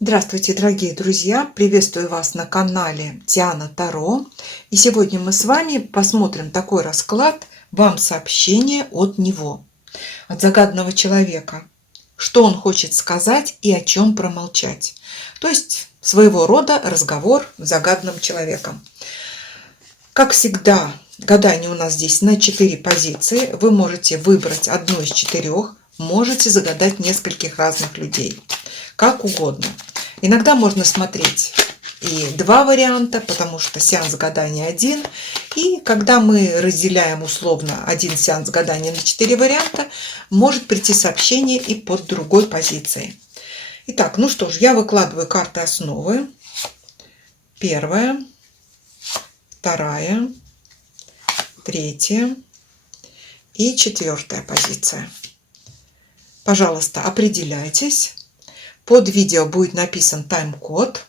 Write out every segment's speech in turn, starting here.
Здравствуйте, дорогие друзья! Приветствую вас на канале Диана Таро. И сегодня мы с вами посмотрим такой расклад «Вам сообщение от него», от загаданного человека. Что он хочет сказать и о чем промолчать. То есть своего рода разговор с загаданным человеком. Как всегда, гадание у нас здесь на 4 позиции. Вы можете выбрать одну из 4, можете загадать нескольких разных людей. Как угодно. Иногда можно смотреть и 2 варианта, потому что сеанс гадания один. И когда мы разделяем условно один сеанс гадания на 4 варианта, может прийти сообщение и под другой позицией. Итак, ну что ж, я выкладываю карты основы. Первая, вторая, третья и 4 позиция. Пожалуйста, определяйтесь. Под видео будет написан тайм-код.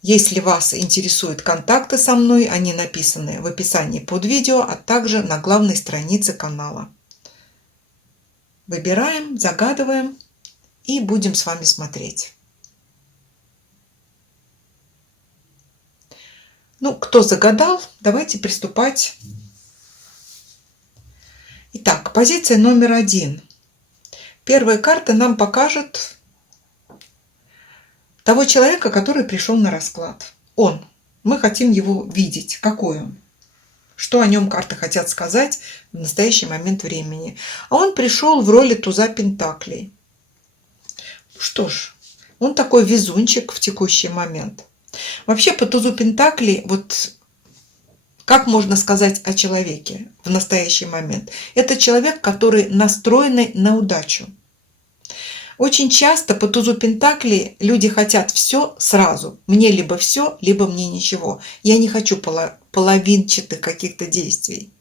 Если вас интересуют контакты со мной, они написаны в описании под видео, а также на главной странице канала. Выбираем, загадываем и будем с вами смотреть. Ну, кто загадал, давайте приступать. Итак, позиция номер 1. Первая карта нам покажет того человека, который пришел на расклад. Мы хотим его видеть. Какой он? Что о нем карты хотят сказать в настоящий момент времени. А он пришел в роли туза пентаклей. Что ж, он такой везунчик в текущий момент. Вообще по тузу пентаклей, вот как можно сказать о человеке в настоящий момент? Это человек, который настроенный на удачу. Очень часто по тузу пентаклей люди хотят все сразу. Мне либо все, либо мне ничего. Я не хочу половинчатых каких-то действий.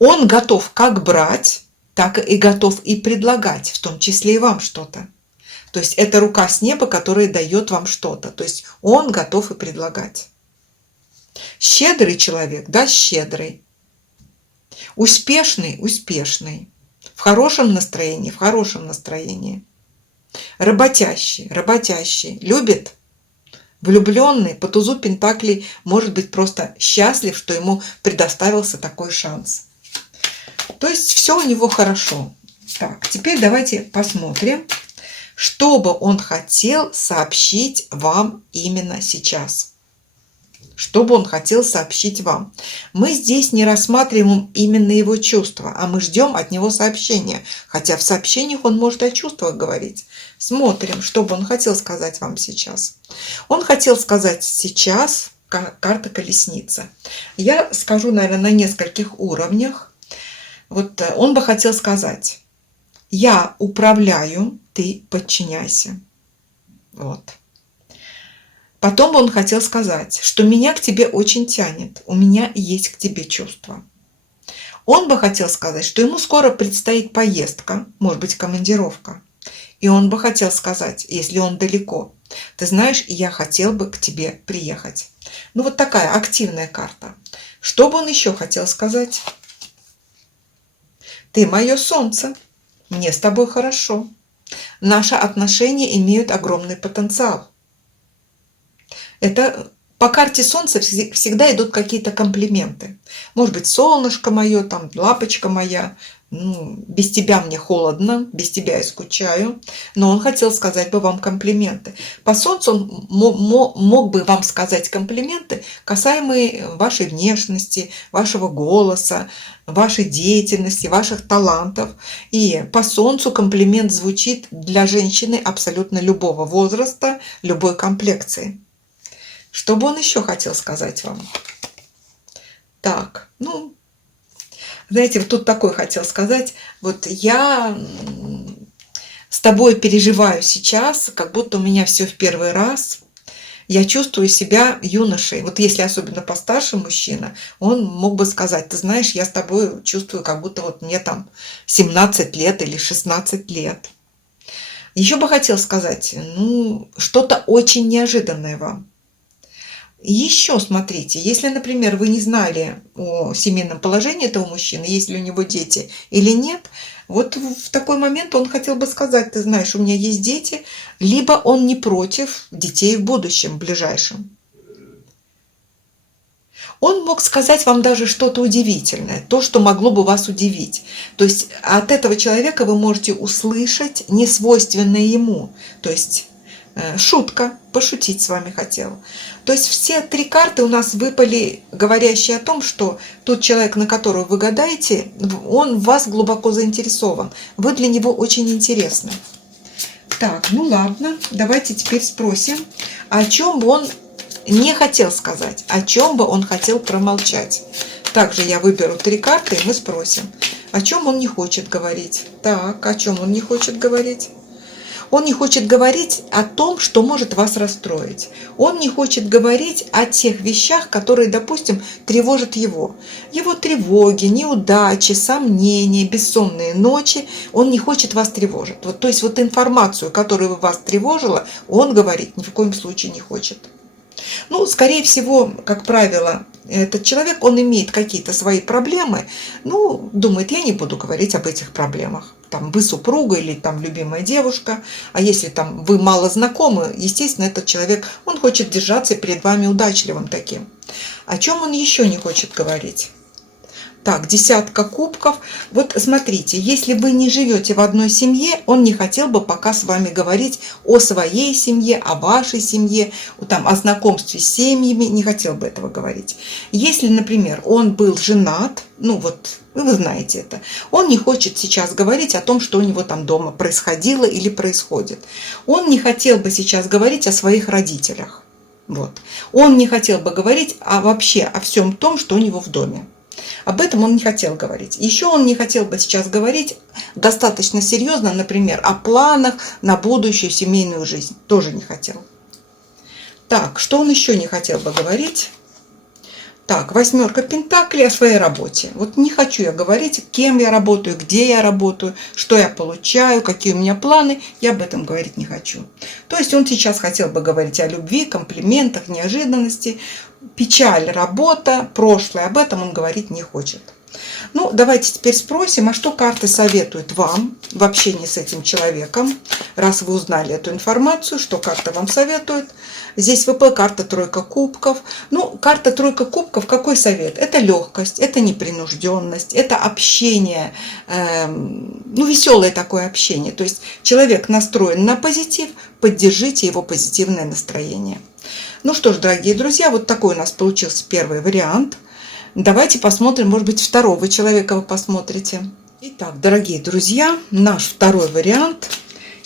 Он готов как брать, так и готов и предлагать, в том числе и вам что-то. То есть это рука с неба, которая дает вам что-то. То есть он готов и предлагать. Щедрый человек, да, щедрый. Успешный, успешный. В хорошем настроении, в хорошем настроении. Работящий, работящий. Любит. Влюбленный по тузу пентаклей может быть просто счастлив, что ему предоставился такой шанс. То есть все у него хорошо. Так, теперь давайте посмотрим, что бы он хотел сообщить вам именно сейчас. Что бы он хотел сообщить вам. Мы здесь не рассматриваем именно его чувства, а мы ждем от него сообщения. Хотя в сообщениях он может о чувствах говорить. Смотрим, что бы он хотел сказать вам сейчас. Он хотел сказать сейчас, карта колесница. Я скажу, наверное, на нескольких уровнях. Вот он бы хотел сказать: я управляю, ты подчиняйся. Вот. Потом он хотел сказать, что меня к тебе очень тянет, у меня есть к тебе чувства. Он бы хотел сказать, что ему скоро предстоит поездка, может быть, командировка. И он бы хотел сказать, если он далеко: ты знаешь, я хотел бы к тебе приехать. Ну вот такая активная карта. Что бы он еще хотел сказать? Ты мое солнце, мне с тобой хорошо. Наши отношения имеют огромный потенциал. Это по карте Солнца всегда идут какие-то комплименты. Может быть, солнышко мое, там, лапочка моя, без тебя мне холодно, без тебя я скучаю. Но он хотел сказать бы вам комплименты. По Солнцу он мог бы вам сказать комплименты, касаемые вашей внешности, вашего голоса, вашей деятельности, ваших талантов. И по Солнцу комплимент звучит для женщины абсолютно любого возраста, любой комплекции. Что бы он еще хотел сказать вам? Так, знаете, вот тут такой хотел сказать: вот я с тобой переживаю сейчас, как будто у меня все в первый раз. Я чувствую себя юношей. Вот если особенно постарше мужчина, он мог бы сказать: ты знаешь, я с тобой чувствую, как будто вот мне там 17 лет или 16 лет. Еще бы хотел сказать, что-то очень неожиданное вам. Еще смотрите, если, например, вы не знали о семейном положении этого мужчины, есть ли у него дети или нет, вот в такой момент он хотел бы сказать: ты знаешь, у меня есть дети, либо он не против детей в будущем, в ближайшем. Он мог сказать вам даже что-то удивительное, то, что могло бы вас удивить. То есть от этого человека вы можете услышать несвойственное ему. То есть шутка, пошутить с вами хотел. То есть все три карты у нас выпали, говорящие о том, что тот человек, на которого вы гадаете, он в вас глубоко заинтересован. Вы для него очень интересны. Так, ну ладно, давайте теперь спросим, о чем бы он не хотел сказать, о чем бы он хотел промолчать. Также я выберу три карты, и мы спросим, о чем он не хочет говорить. Так, о чем он не хочет говорить? Он не хочет говорить о том, что может вас расстроить. Он не хочет говорить о тех вещах, которые, допустим, тревожат его. Его тревоги, неудачи, сомнения, бессонные ночи. Он не хочет вас тревожить. Вот, то есть вот информацию, которая вас тревожила, он говорить ни в коем случае не хочет. Ну, скорее всего, как правило, этот человек, он имеет какие-то свои проблемы, ну, думает, я не буду говорить об этих проблемах. Там, вы супруга или там любимая девушка, а если там вы мало знакомы, естественно, этот человек, он хочет держаться перед вами удачливым таким. О чем он еще не хочет говорить? Так, десятка кубков. Вот смотрите, если вы не живете в одной семье, он не хотел бы пока с вами говорить о своей семье, о вашей семье, там, о знакомстве с семьями, не хотел бы этого говорить. Если, например, он был женат, ну вот, вы знаете это, он не хочет сейчас говорить о том, что у него там дома происходило или происходит. Он не хотел бы сейчас говорить о своих родителях. Вот. Он не хотел бы говорить вообще о всем том, что у него в доме. Об этом он не хотел говорить. Еще он не хотел бы сейчас говорить достаточно серьезно, например, о планах на будущую семейную жизнь. Тоже не хотел. Так, что он еще не хотел бы говорить? Так, восьмерка пентаклей о своей работе. Вот не хочу я говорить, кем я работаю, где я работаю, что я получаю, какие у меня планы. Я об этом говорить не хочу. То есть он сейчас хотел бы говорить о любви, комплиментах, неожиданности. Печаль, работа, прошлое. Об этом он говорить не хочет. Ну, давайте теперь спросим, а что карты советуют вам в общении с этим человеком, раз вы узнали эту информацию, что карта вам советует. Здесь выпала карта тройка кубков. Ну, карта тройка кубков, какой совет? Это легкость, это непринужденность, это общение, ну, веселое такое общение. То есть человек настроен на позитив, поддержите его позитивное настроение. Ну что ж, дорогие друзья, вот такой у нас получился первый вариант. Давайте посмотрим, может быть, второго человека вы посмотрите. Итак, дорогие друзья, наш второй вариант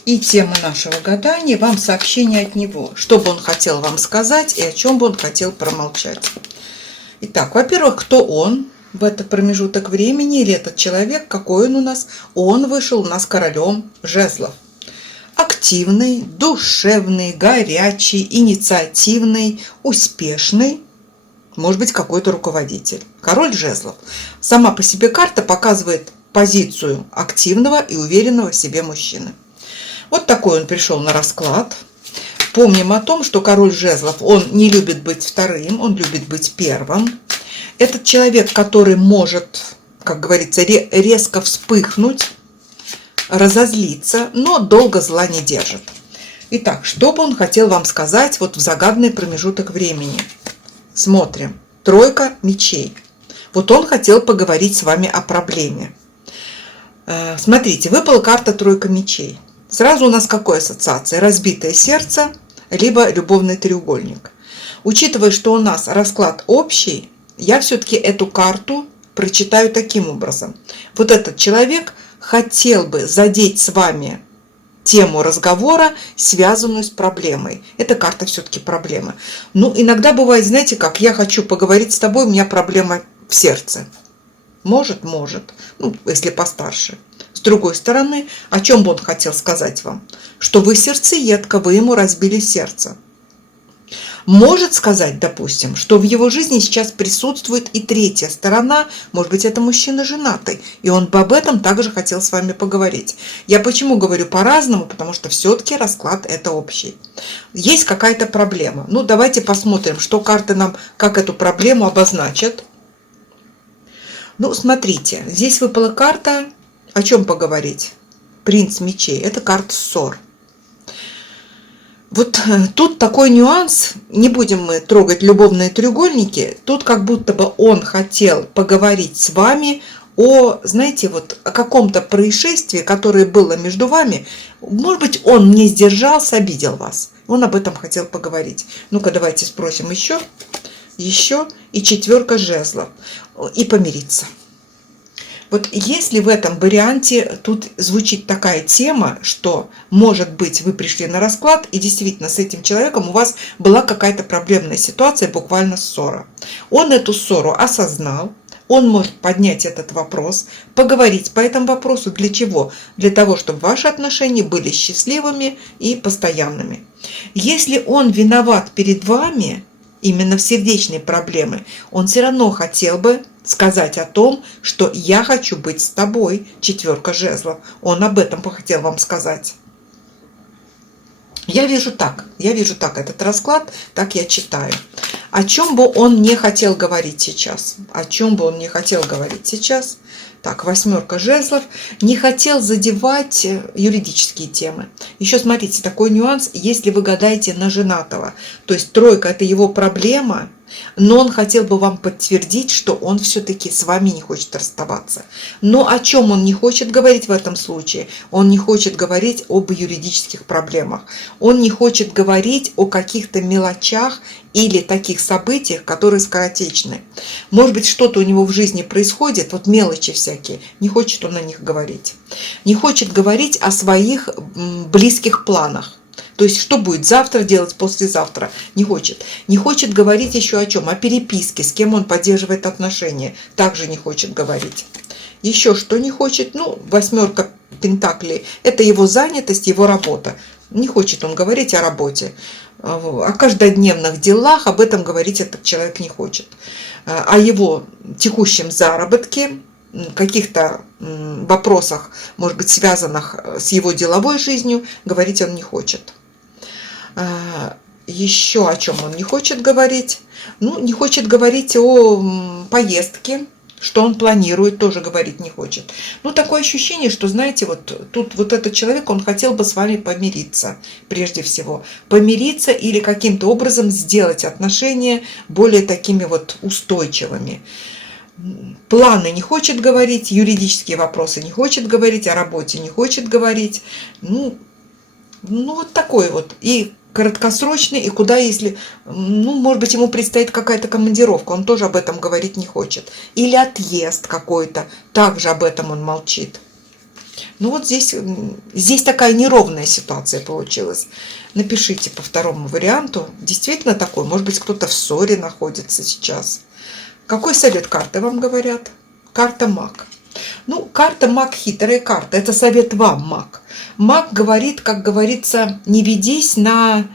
и тема нашего гадания, вам сообщение от него, что бы он хотел вам сказать и о чем бы он хотел промолчать. Итак, во-первых, кто он в этот промежуток времени, или этот человек, какой он у нас? Он вышел у нас королем жезлов. Активный, душевный, горячий, инициативный, успешный. Может быть, какой-то руководитель. Король жезлов. Сама по себе карта показывает позицию активного и уверенного в себе мужчины. Вот такой он пришел на расклад. Помним о том, что король жезлов, он не любит быть вторым, он любит быть первым. Этот человек, который может, как говорится, резко вспыхнуть, разозлиться, но долго зла не держит. Итак, что бы он хотел вам сказать вот в загаданный промежуток времени? Смотрим. Тройка мечей. Вот он хотел поговорить с вами о проблеме. Смотрите, выпала карта тройка мечей. Сразу у нас какой ассоциация? Разбитое сердце, либо любовный треугольник. Учитывая, что у нас расклад общий, я все-таки эту карту прочитаю таким образом. Вот этот человек хотел бы задеть с вами тему разговора, связанную с проблемой. Эта карта все-таки проблема. Ну, иногда бывает, знаете как, я хочу поговорить с тобой, у меня проблема в сердце. Может, может. Ну, если постарше. С другой стороны, о чем бы он хотел сказать вам? Что вы сердцеедка, вы ему разбили сердце. Может сказать, допустим, что в его жизни сейчас присутствует и третья сторона, может быть, это мужчина женатый, и он бы об этом также хотел с вами поговорить. Я почему говорю по-разному, потому что все-таки расклад это общий. Есть какая-то проблема. Ну, давайте посмотрим, что карты нам, как эту проблему обозначат. Ну, смотрите, здесь выпала карта, о чем поговорить. Принц мечей, это карта ссор. Вот тут такой нюанс, не будем мы трогать любовные треугольники, тут как будто бы он хотел поговорить с вами о, знаете, вот о каком-то происшествии, которое было между вами. Может быть, он не сдержался, обидел вас. Он об этом хотел поговорить. Ну-ка, давайте спросим еще, и четверка жезлов, и помириться. Вот если в этом варианте тут звучит такая тема, что, может быть, вы пришли на расклад, и действительно с этим человеком у вас была какая-то проблемная ситуация, буквально ссора. Он эту ссору осознал, он может поднять этот вопрос, поговорить по этому вопросу. Для чего? Для того, чтобы ваши отношения были счастливыми и постоянными. Если он виноват перед вами, именно в сердечной проблеме, он все равно хотел бы сказать о том, что я хочу быть с тобой, четверка жезлов. Он об этом хотел вам сказать. Я вижу так этот расклад, так я читаю. О чем бы он не хотел говорить сейчас? О чем бы он не хотел говорить сейчас? Так, восьмерка жезлов. Не хотел задевать юридические темы. Еще смотрите, такой нюанс, если вы гадаете на женатого. То есть тройка – это его проблема, но он хотел бы вам подтвердить, что он все-таки с вами не хочет расставаться. Но о чем он не хочет говорить в этом случае? Он не хочет говорить об юридических проблемах. Он не хочет говорить о каких-то мелочах или таких событиях, которые скоротечны. Может быть, что-то у него в жизни происходит, вот мелочи всякие, не хочет он о них говорить. Не хочет говорить о своих близких планах. То есть, что будет завтра делать, послезавтра, не хочет. Не хочет говорить еще о чем? О переписке, с кем он поддерживает отношения, также не хочет говорить. Еще что не хочет? Ну, восьмерка пентаклей – это его занятость, его работа. Не хочет он говорить о работе. О каждодневных делах об этом говорить этот человек не хочет. О его текущем заработке, каких-то вопросах, может быть, связанных с его деловой жизнью, говорить он не хочет. Еще о чем он не хочет говорить? Ну, не хочет говорить о поездке, что он планирует, тоже говорить не хочет. Ну, такое ощущение, что, знаете, вот тут вот этот человек, он хотел бы с вами помириться, прежде всего. Помириться или каким-то образом сделать отношения более такими вот устойчивыми. Планы не хочет говорить, юридические вопросы не хочет говорить, о работе не хочет говорить. Ну вот такой вот. И краткосрочный, и куда, если, ну, может быть, ему предстоит какая-то командировка, он тоже об этом говорить не хочет. Или отъезд какой-то, также об этом он молчит. Ну вот здесь такая неровная ситуация получилась. Напишите по второму варианту. Действительно такой, может быть, кто-то в ссоре находится сейчас. Какой совет карты вам говорят? Карта маг. Ну, карта маг хитрая карта. Это совет вам, маг. Маг говорит, как говорится, не ведись на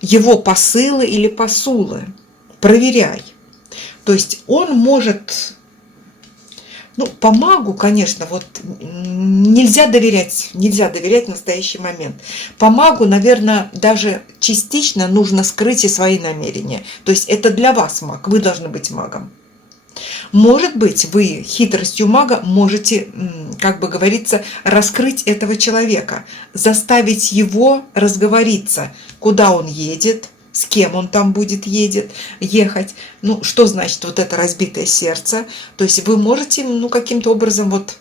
его посылы или посулы. Проверяй. То есть он может... Ну, по магу, конечно, вот нельзя доверять в настоящий момент. По магу, наверное, даже частично нужно скрыть и свои намерения. То есть это для вас маг, вы должны быть магом. Может быть, вы хитростью мага можете, как бы говорится, раскрыть этого человека, заставить его разговориться, куда он едет, с кем он там будет ехать. Ну, что значит вот это разбитое сердце? То есть вы можете, ну, каким-то образом вот,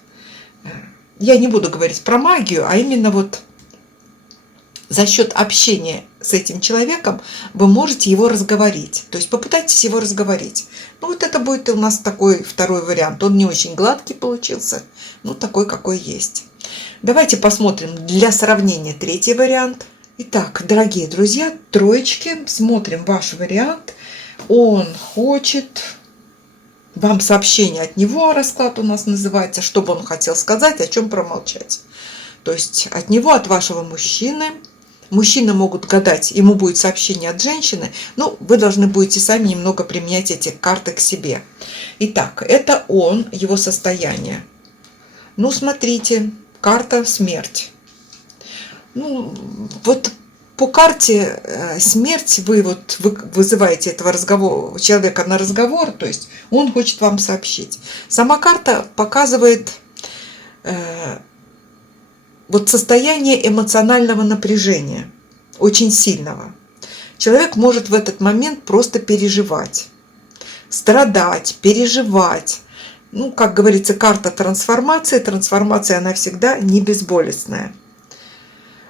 я не буду говорить про магию, а именно вот за счет общения с этим человеком вы можете его разговорить. То есть попытайтесь его разговорить. Ну, вот это будет у нас такой второй вариант. Он не очень гладкий получился, но такой, какой есть. Давайте посмотрим для сравнения третий вариант. Итак, дорогие друзья, троечки, смотрим ваш вариант. Он хочет вам сообщение от него, расклад у нас называется, что бы он хотел сказать, о чем промолчать. То есть от него, от вашего мужчины, Мужчины могут гадать, ему будет сообщение от женщины, ну, вы должны будете сами немного применять эти карты к себе. Итак, это он, его состояние. Ну, смотрите, карта смерть. Ну, вот по карте смерть вы вызываете этого человека на разговор, то есть он хочет вам сообщить. Сама карта показывает вот состояние эмоционального напряжения, очень сильного. Человек может в этот момент просто переживать, страдать, переживать. Ну, как говорится, карта трансформации. Трансформация, она всегда не безболезненная.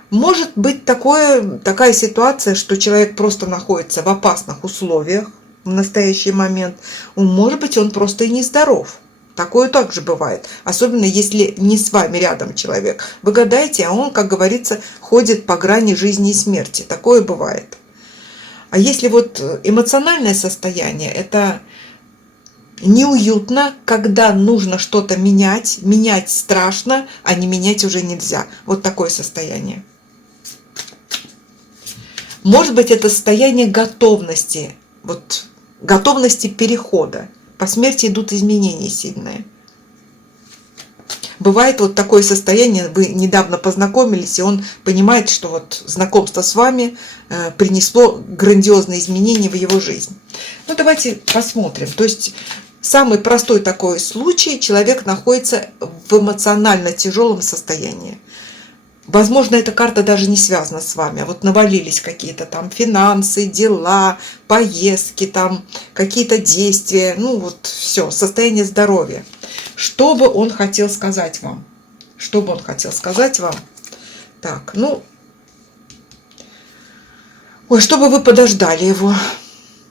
Может быть такая ситуация, что человек просто находится в опасных условиях в настоящий момент. Может быть, он просто и нездоров. Такое также бывает. Особенно, если не с вами рядом человек. Вы гадаете, а он, как говорится, ходит по грани жизни и смерти. Такое бывает. А если вот эмоциональное состояние, это неуютно, когда нужно что-то менять. Менять страшно, а не менять уже нельзя. Вот такое состояние. Может быть, это состояние готовности, вот, готовности перехода. По смерти идут изменения сильные. Бывает вот такое состояние, вы недавно познакомились, и он понимает, что вот знакомство с вами принесло грандиозные изменения в его жизнь. Ну, давайте посмотрим. То есть, самый простой такой случай, человек находится в эмоционально тяжелом состоянии. Возможно, эта карта даже не связана с вами. А вот навалились какие-то там финансы, дела, поездки, там какие-то действия. Ну вот все, состояние здоровья. Что бы он хотел сказать вам? Что бы он хотел сказать вам? Так, ну... Ой, чтобы вы подождали его.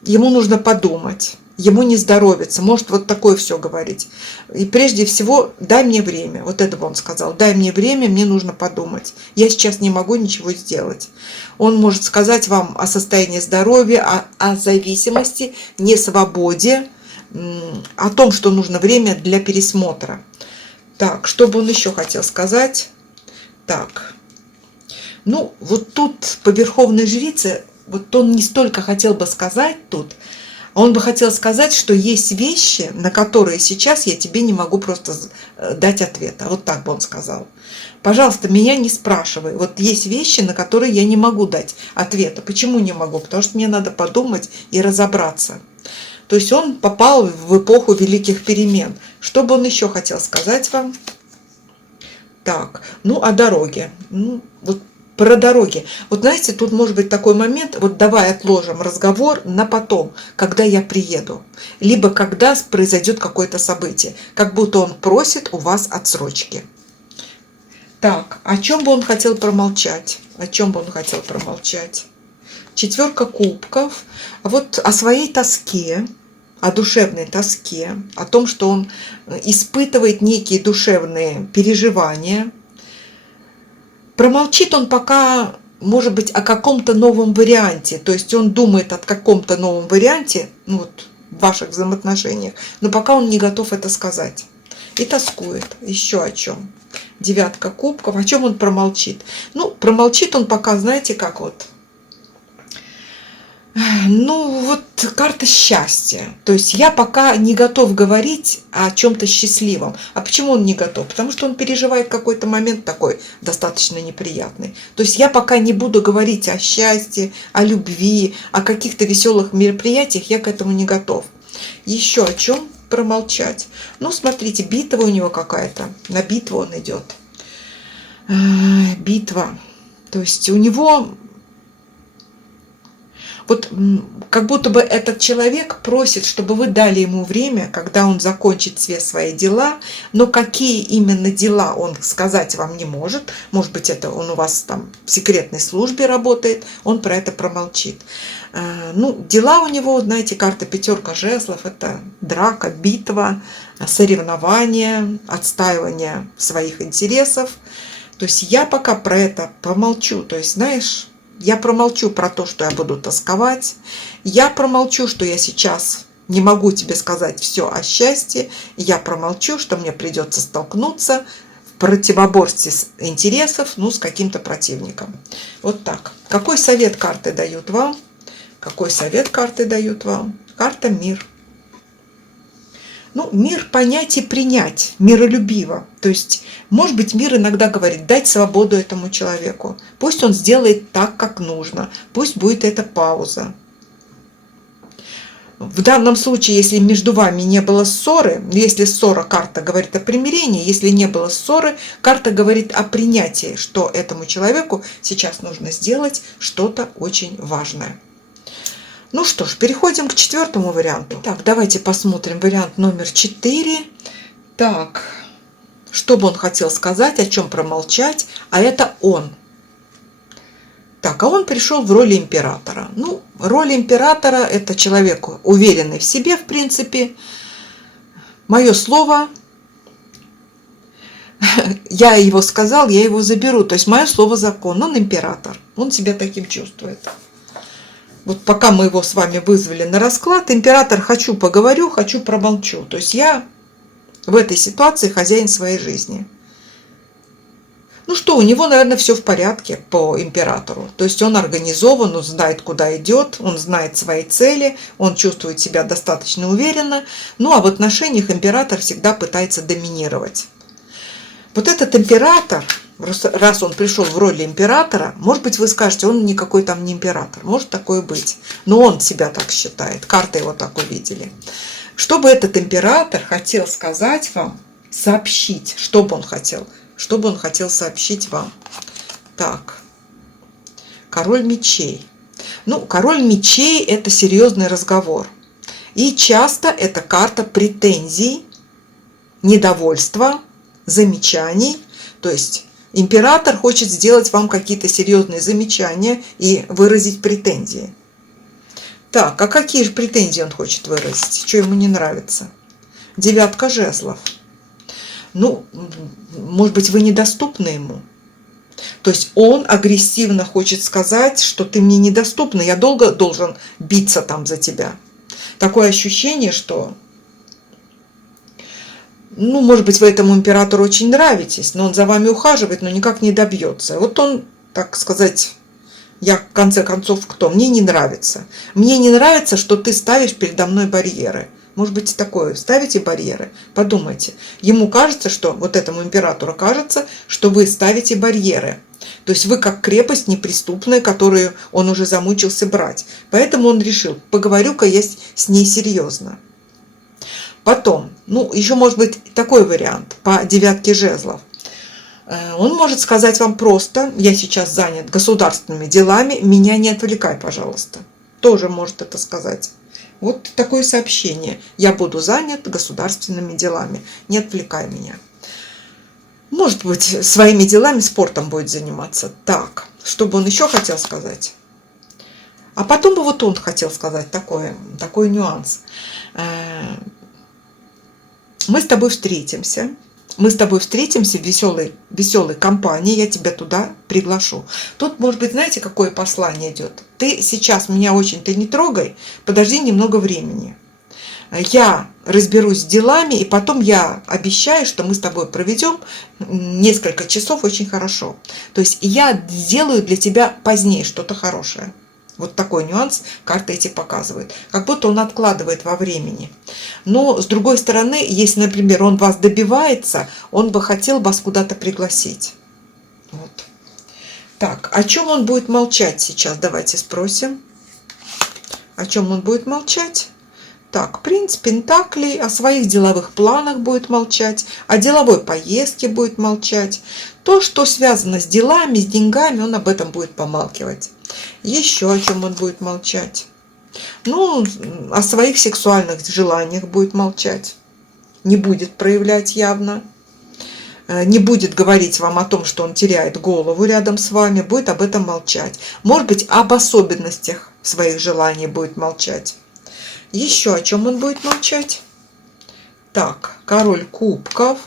Ему нужно подумать. Ему не здоровится, может вот такое все говорить. И прежде всего, дай мне время. Вот это бы он сказал. Дай мне время, мне нужно подумать. Я сейчас не могу ничего сделать. Он может сказать вам о состоянии здоровья, о зависимости, несвободе, о том, что нужно время для пересмотра. Так, что бы он еще хотел сказать? Так, ну вот тут по Верховной Жрице, вот он не столько хотел бы сказать тут, он бы хотел сказать, что есть вещи, на которые сейчас я тебе не могу просто дать ответа. Вот так бы он сказал. Пожалуйста, меня не спрашивай. Вот есть вещи, на которые я не могу дать ответа. Почему не могу? Потому что мне надо подумать и разобраться. То есть он попал в эпоху великих перемен. Что бы он еще хотел сказать вам? Так, ну о дороге. Ну, вот про дороги. Вот знаете, тут может быть такой момент, вот давай отложим разговор на потом, когда я приеду. Либо когда произойдет какое-то событие. Как будто он просит у вас отсрочки. Так, о чем бы он хотел промолчать? О чем бы он хотел промолчать? Четверка кубков. А вот о своей тоске, о душевной тоске, о том, что он испытывает некие душевные переживания. Промолчит он пока, может быть, о каком-то новом варианте. То есть он думает о каком-то новом варианте, ну вот, в ваших взаимоотношениях, но пока он не готов это сказать. И тоскует. Еще о чем? Девятка кубков. О чем он промолчит? Ну, промолчит он пока, знаете, как вот... Ну, вот карта счастья. То есть я пока не готов говорить о чем-то счастливом. А почему он не готов? Потому что он переживает какой-то момент такой достаточно неприятный. То есть я пока не буду говорить о счастье, о любви, о каких-то веселых мероприятиях, я к этому не готов. Еще о чем промолчать? Ну, смотрите, битва у него какая-то. На битву он идет. Битва. То есть у него... Вот как будто бы этот человек просит, чтобы вы дали ему время, когда он закончит все свои дела, но какие именно дела он сказать вам не может. Может быть, это он у вас там в секретной службе работает, он про это промолчит. Ну, дела у него, знаете, карта пятерка жезлов, это драка, битва, соревнования, отстаивание своих интересов. То есть я пока про это помолчу. То есть, знаешь... Я промолчу про то, что я буду тосковать. Я промолчу, что я сейчас не могу тебе сказать все о счастье. Я промолчу, что мне придется столкнуться противоборстве с интересов, ну, с каким-то противником. Вот так. Какой совет карты дают вам? Какой совет карты дают вам? Карта «Мир». Ну, мир понять и принять, миролюбиво. То есть, может быть, мир иногда говорит, дать свободу этому человеку. Пусть он сделает так, как нужно. Пусть будет эта пауза. В данном случае, если между вами не было ссоры, если ссора, карта говорит о примирении, если не было ссоры, карта говорит о принятии, что этому человеку сейчас нужно сделать что-то очень важное. Ну что ж, переходим к четвертому варианту. Так, давайте посмотрим вариант номер 4. Так, что бы он хотел сказать, о чем промолчать, а это он. Так, а он пришел в роли императора. Ну, роль императора – это человек уверенный в себе, в принципе. Мое слово, я его сказал, я его заберу. То есть мое слово закон. Он император, он себя таким чувствует. Вот пока мы его с вами вызвали на расклад, император хочу поговорю, хочу промолчу. То есть я в этой ситуации хозяин своей жизни. Ну что, у него, наверное, все в порядке по императору. То есть он организован, он знает, куда идет, он знает свои цели, он чувствует себя достаточно уверенно. Ну а в отношениях император всегда пытается доминировать. Вот этот император, раз он пришел в роли императора, может быть, вы скажете, он никакой там не император, может такое быть, но он себя так считает, карты его так увидели. Что бы этот император хотел сказать вам, сообщить, что бы он хотел сообщить вам. Так, король мечей. Ну, король мечей – это серьезный разговор. И часто это карта претензий, недовольства, замечаний. То есть император хочет сделать вам какие-то серьезные замечания и выразить претензии. Так, а какие же претензии он хочет выразить? Что ему не нравится? Девятка жезлов. Ну, может быть, вы недоступны ему. То есть он агрессивно хочет сказать, что ты мне недоступна, я долго должен биться там за тебя. Такое ощущение, что... Ну, может быть, вы этому императору очень нравитесь, но он за вами ухаживает, но никак не добьется. Вот он, так сказать, я в конце концов кто? Мне не нравится. Мне не нравится, что ты ставишь передо мной барьеры. Может быть, такое, ставите барьеры, подумайте. Ему кажется, что, вот этому императору кажется, что вы ставите барьеры. То есть вы как крепость неприступная, которую он уже замучился брать. Поэтому он решил, поговорю-ка я с ней серьезно. Потом, ну, еще может быть такой вариант по девятке жезлов. Он может сказать вам просто, я сейчас занят государственными делами, меня не отвлекай, пожалуйста. Тоже может это сказать. Вот такое сообщение. Я буду занят государственными делами, не отвлекай меня. Может быть, своими делами, спортом будет заниматься. Так, что бы он еще хотел сказать? А потом бы вот он хотел сказать такой нюанс. Мы с тобой встретимся. Мы с тобой встретимся в веселой компании, я тебя туда приглашу. Тут, может быть, знаете, какое послание идет? Ты сейчас меня очень-то не трогай, подожди немного времени. Я разберусь с делами, и потом я обещаю, что мы с тобой проведем несколько часов очень хорошо. То есть я сделаю для тебя позднее что-то хорошее. Вот такой нюанс карты эти показывают. Как будто он откладывает во времени. Но, с другой стороны, если, например, он вас добивается, он бы хотел вас куда-то пригласить. Вот. Так, о чем он будет молчать сейчас? Давайте спросим. О чем он будет молчать? Так, принц пентаклей, о своих деловых планах будет молчать, о деловой поездке будет молчать. То, что связано с делами, с деньгами, он об этом будет помалкивать. Еще о чем он будет молчать? Ну, о своих сексуальных желаниях будет молчать. Не будет проявлять явно. Не будет говорить вам о том, что он теряет голову рядом с вами, будет об этом молчать. Может быть, об особенностях своих желаний будет молчать. Еще о чем он будет молчать? Так, король кубков,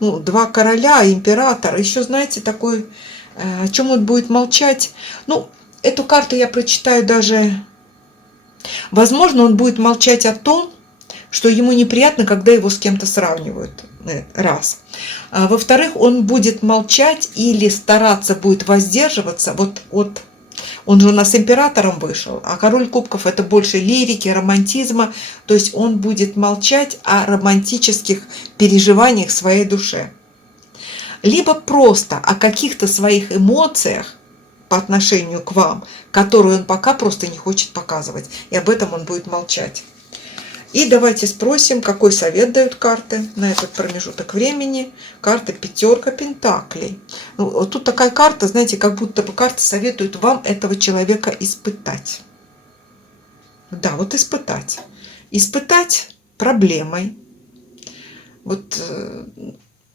ну, два короля, император. Еще, знаете, такой, о чем он будет молчать? Ну, эту карту я прочитаю даже... Возможно, он будет молчать о том, что ему неприятно, когда его с кем-то сравнивают. Раз. Во-вторых, он будет молчать или стараться будет воздерживаться вот от... Он же у нас императором вышел, а король кубков это больше лирики, романтизма. То есть он будет молчать о романтических переживаниях в своей душе. Либо просто о каких-то своих эмоциях по отношению к вам, которые он пока просто не хочет показывать. И об этом он будет молчать. И давайте спросим, какой совет дают карты на этот промежуток времени. Карта пятерка пентаклей. Ну, вот тут такая карта, знаете, как будто бы карты советуют вам этого человека испытать. Да, вот испытать. Испытать проблемой. Вот,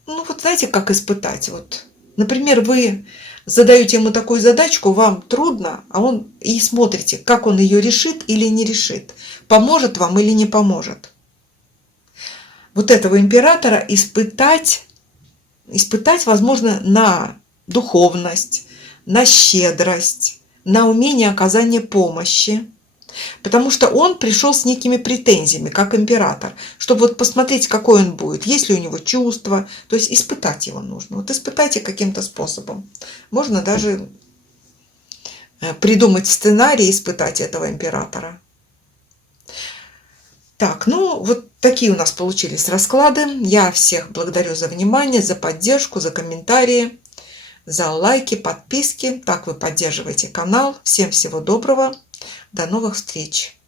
ну вот знаете, как испытать? Вот, например, вы задаете ему такую задачку, вам трудно, а он и смотрите, как он ее решит или не решит, поможет вам или не поможет. Вот этого императора испытать, возможно, на духовность, на щедрость, на умение оказания помощи. Потому что он пришел с некими претензиями, как император, чтобы вот посмотреть, какой он будет, есть ли у него чувства. То есть испытать его нужно. Вот испытайте каким-то способом. Можно даже придумать сценарий и испытать этого императора. Так, ну вот такие у нас получились расклады. Я всех благодарю за внимание, за поддержку, за комментарии, за лайки, подписки. Так вы поддерживаете канал. Всем всего доброго. До новых встреч!